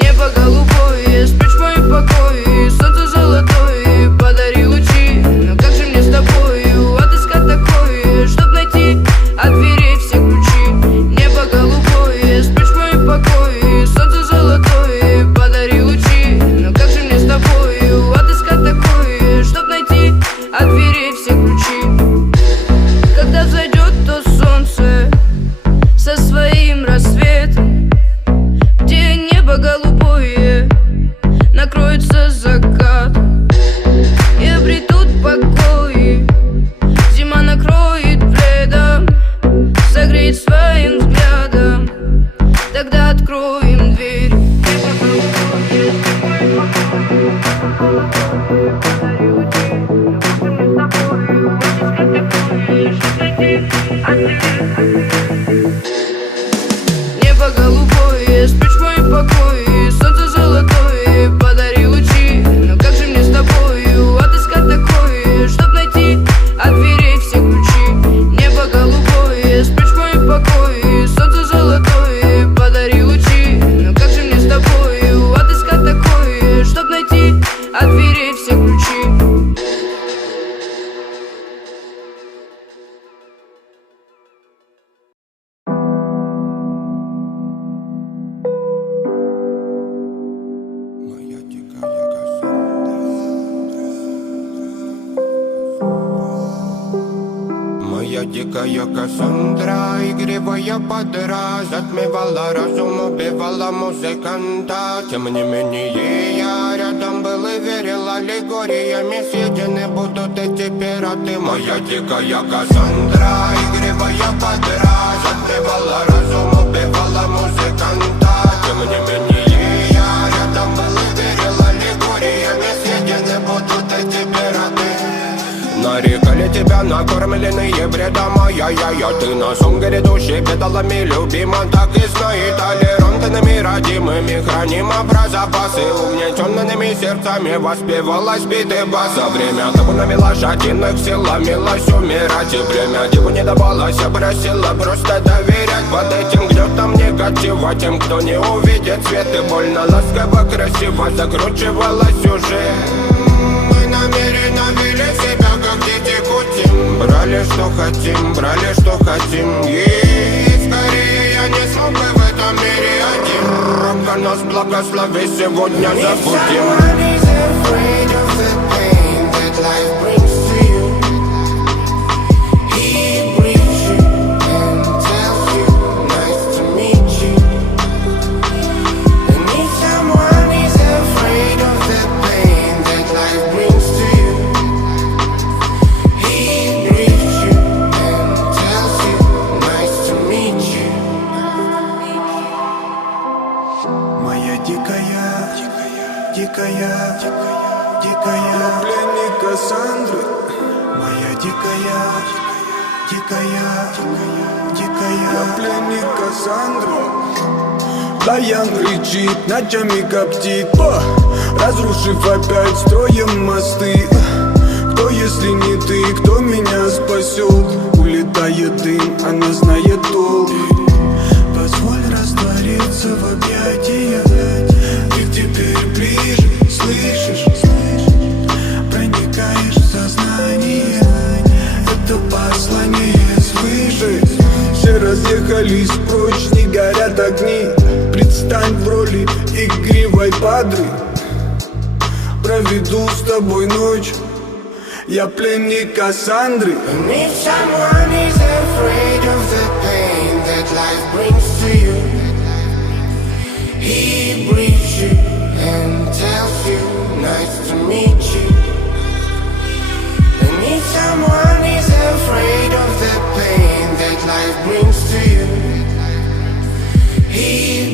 Небо голубое, спишь в моем покое, солнце золотое, подари лучи. Но как же мне с тобою отыскать такое, чтоб найти от дверей все ключи? Небо голубое, спишь в моем покое, солнце золотое, подари лучи. Но как же мне с тобою отыскать такое, чтоб найти от дверей все ключи? Когда взойдет то солнце со своим рассветом, где небо голубое накроется закат, и обретут покой, зима накроет пледом, согреет своим взглядом, тогда откроем дверь. Небо голубое, спишь в моем покое, солнце золотое, подари лучи. Но как же мне с тобою отыскать такое, чтоб найти от дверей все ключи? Небо голубое, спишь в моем покое, солнце золотое, подари лучи. Но как же мне с тобою отыскать такое, чтоб найти от дверей все ключи? Моя дикая Кассандра, игривая подра, затмевала разум, убивала музыканта. Тем не менее я рядом был и верил аллегориями, съедены будут эти пираты. Моя дикая Кассандра, игривая подра, затмевала разум, убивала музыканта. Тем не менее я рядом был и верил аллегориями, съедены будут эти пираты. Нарекали тебя накормленные бредом, ай-яй-яй, ты на сон грядущий педалами любима. Так и знай, толерантными родимыми храним про запасы, угнетенными сердцами воспевалась биты баса. Время табунами лошадиных сила милась умирать, и время диву не давалось, просила просто доверять. Под этим гнетом негатива тем, кто не увидит свет, и больно ласково, красиво закручивала сюжет. Мы намеренно вели себя как дети кутим, брали что хотим, и скорее я не смог бы в этом мире один. Рука нас благослови, сегодня забудем. Дикая пленник Кассандры. Моя дикая пленник Кассандры. Даян рычит, ночами коптит, разрушив опять строем мосты. Кто, если не ты, кто меня спасет? Улетает дым, она знает толк. Позволь раствориться в объятиях, их теперь ближе, слышишь? Проникаешь в сознание, это послание свыше. Все разъехались прочь, не горят огни. Предстань в роли игривой падры. Проведу с тобой ночь, я пленник Кассандры. And if someone is afraid of the pain that life brings to you, he breathes you and tells you, nice to meet you. And if someone is afraid of the pain that life brings to you, he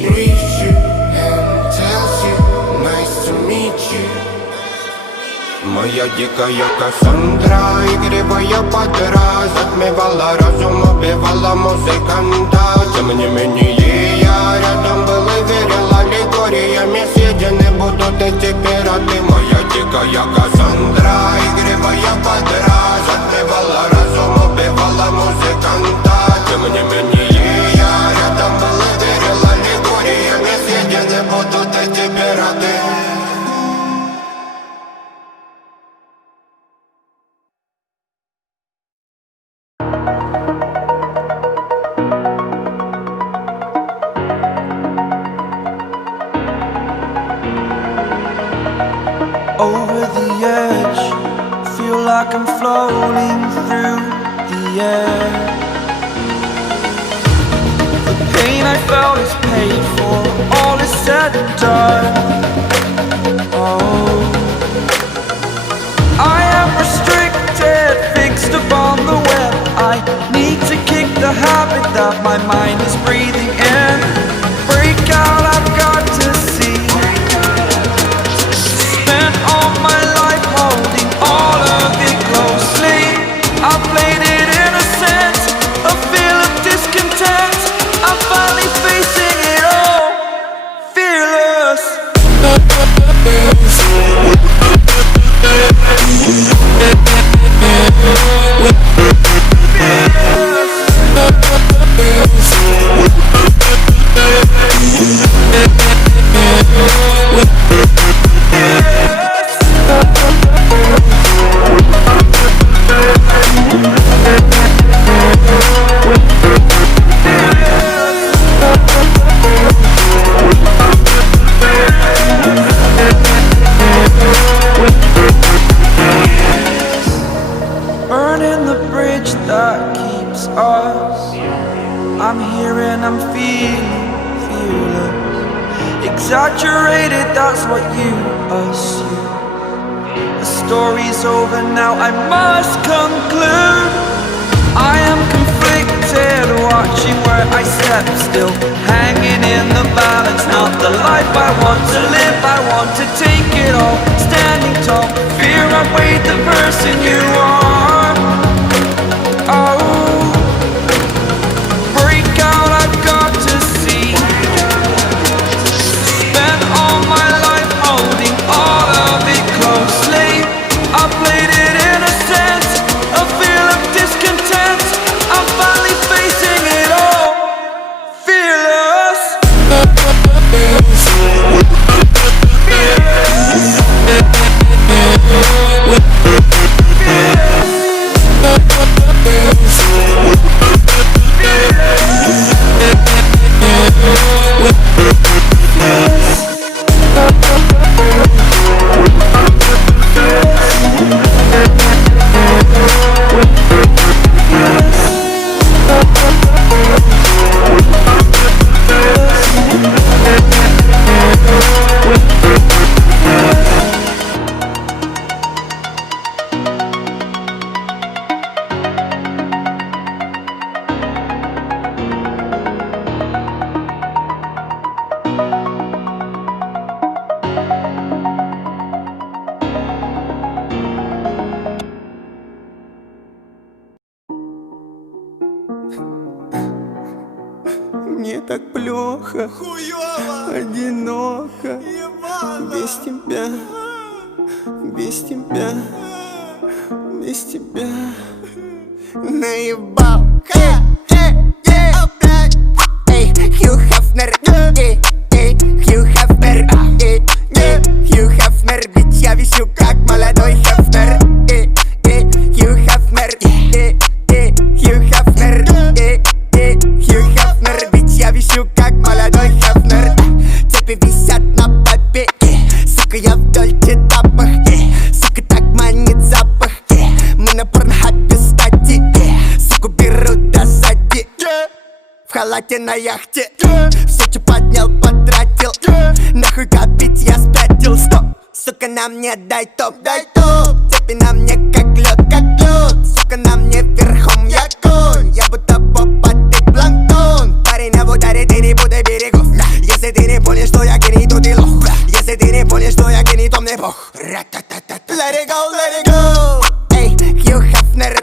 breathes you and tells you, nice to meet you. Моя дикая Кассандра, игривая подра, затмевала разум, убивала музыканта. Тем не менее я рядом был и верил аллегориями, съедены будут эти пираты. Моя дикая Кассандра, игривая подра, затмевала разум, убивала музыканта. Тем не менее like I'm floating through the air. The pain I felt is paid for, all is said and done. Oh, I am restricted, fixed upon the web. I need to kick the habit that my mind is breathing in. Break out, I've got to see. Spent all my life holding all of it closely. I played it innocent, a feel of discontent. I'm finally facing it all, fearless. Burning the bridge that keeps us. I'm here and I'm feeling fearless. Exaggerated, that's what you assume. The story's over now, I must conclude. I am conflicted, watching where I step still, hanging in the balance. Not the life I want to live, I want to take it all. Standing tall, fear outweighed the person you are. Oh, break out, I've got to see. Spent all my life holding all of it closely. I played it innocent, a feel of discontent. I'm finally facing it all, fearless. Мне так плохо, хуёво, одиноко, ебано. Без тебя, без тебя, без тебя. Наебал, опять. Эй, Хью Хафнер, Хью Хафнер, Хью Хафнер, ведь я вещу как молодой Хафнер. Хью Хафнер, Хью Хафнер, Хью Хафнер, ведь я вещу как молодой Хафнер. Цепи висят на побеге, сука, я в дольче тапах, сука, так манит запах. Мы на порнхабе стати, суку берут до сзади. В халате на яхте, все, что поднял, потратил. Нахуй копить, я спятил. Стоп, сука, на мне дай топ, цепи на мне как лед, сука, на мне верхом я конь. Я будто попа, ты планктон. Парень на ударе, ты не буду берегов. Если ты не понял, что я гений, то ты лох. Если ты не понял, что я гений, то мне бог. Let it go, let it go. Эй, Хью Хафнер,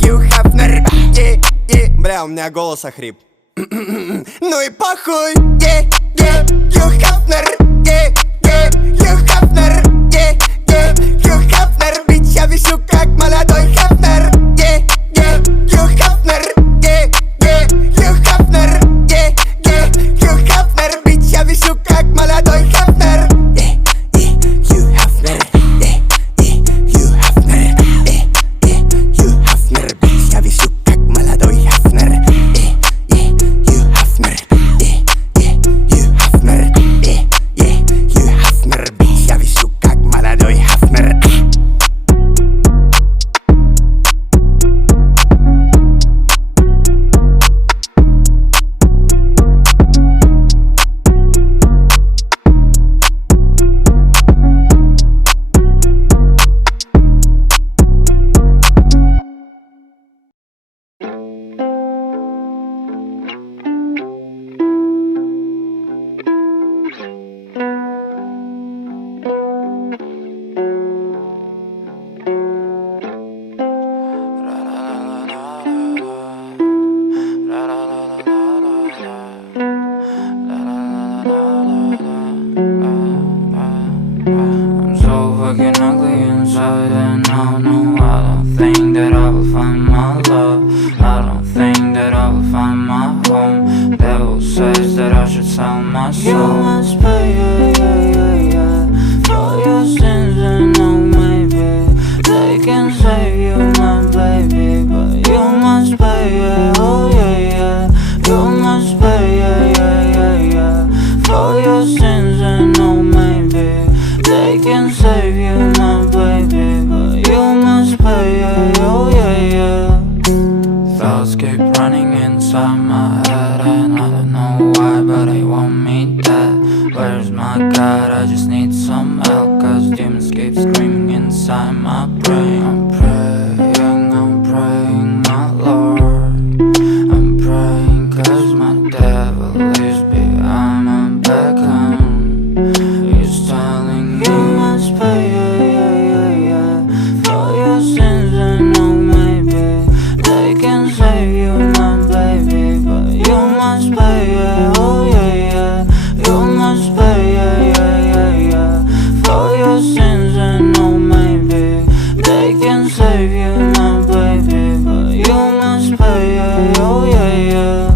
Хью Хафнер, бля, у меня голос охрип. Ну и похуй, Хью Хафнер, Хью Хафнер, Хью Хафнер, ведь я вещу как молодой Хафнер. Хью Хафнер, Хью Хафнер, Хью Хафнер, ведь я вещу как молодой Хафнер. Хью Хафнер, Хью Хафнер, Хью Хафнер, ведь я вещу как молодой Хафнер. Хью Хафнер, Хью Хафнер, Хью Хафнер, ведь я вещу как молодой Хафнер. fucking ugly inside, and no, no, I don't think that I will find my love. I don't think that I will find my home. Devil says that I should sell my soul. You must pay, yeah, yeah, yeah, yeah, for your sins, and no, maybe they can save you, my baby, but you must pay, yeah, oh yeah, yeah. You must pay, yeah, yeah, yeah, yeah, for your sins, and no, maybe they can save you, my baby, but you must pay, yeah, oh yeah, yeah. Thoughts keep running inside my head, and I don't know why, but they want me dead. Where's my God? I just need some help, cause demons keep screaming inside my brain. I'm praying, my Lord. I'm praying cause my devil is behind my back, and he's telling me you must pay, yeah, yeah, yeah, yeah, for your sins, and no, maybe they can save you, my baby, but you must pay, yeah, oh yeah, yeah. You must pay, yeah, yeah, yeah, yeah, for your sins, and no, maybe they can save you, my baby, but you must pay, yeah, oh yeah, yeah.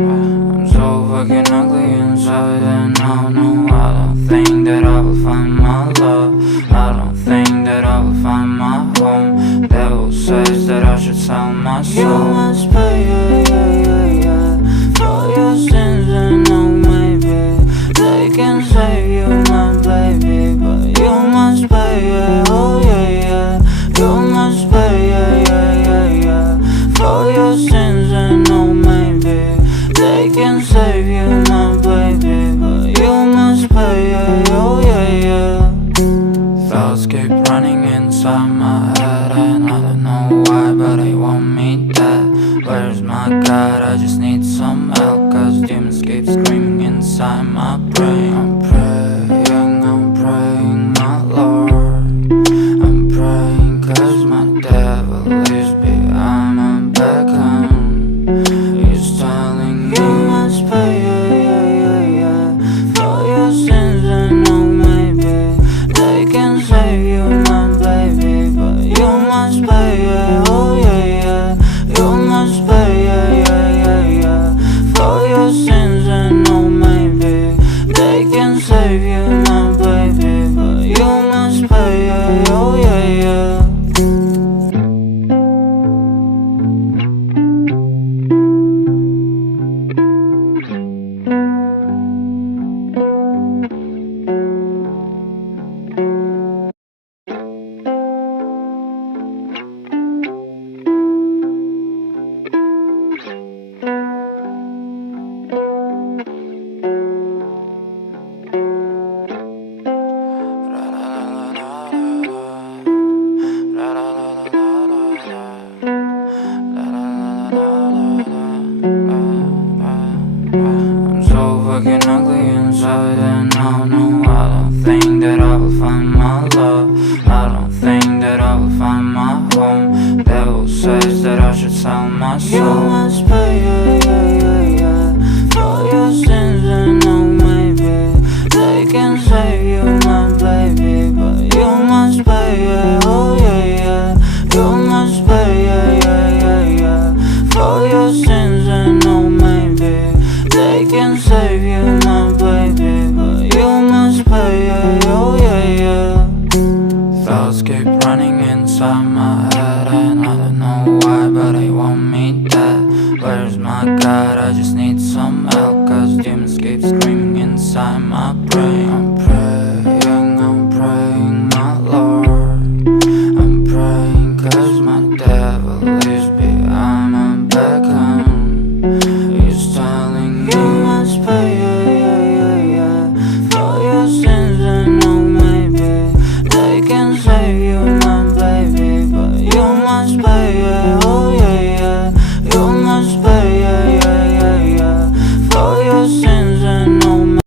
I'm so fucking ugly inside, and no, no, I don't think that I will find my love. I don't think that I will find my home. Devil says that I should sell my soul. You must pay, yeah, yeah, yeah, yeah, for your sins, and no, maybe they can save you, my baby, but you must pay, yeah, oh yeah, yeah. You must pay, yeah, yeah, yeah, yeah, for your sins, and no, maybe they can save you, my baby, but you must pay, yeah, oh yeah, yeah. Thoughts keep running inside my head, and I don't know why, but they want me dead. Where's my God? I just need some help, cause demons keep screaming inside my brain. I'm praying, my Lord. I'm praying cause my devil is behind my back, and he's telling me you must pay, yeah, yeah, yeah, yeah, for your sins, and no, maybe they can save you, my baby, but you must pay, yeah, oh yeah, yeah. You must pay, yeah, yeah, yeah, yeah, for your sins, and no, maybe they can save you, my baby, but you must pay, yeah, oh yeah, yeah. I'm so fucking ugly inside, and no, no, I don't think that I will find my love. I don't think that I will find my home. Devil says that I should sell my soul. You must pay, yeah, yeah, yeah, yeah, for your sins, and no, maybe they can save you, my baby, but you must pay, yeah, oh yeah, yeah. You must pay, yeah, yeah, yeah, yeah, for your sins, and no, maybe they can save you, my baby, but you must pay, yeah, oh yeah, yeah. Thoughts keep running inside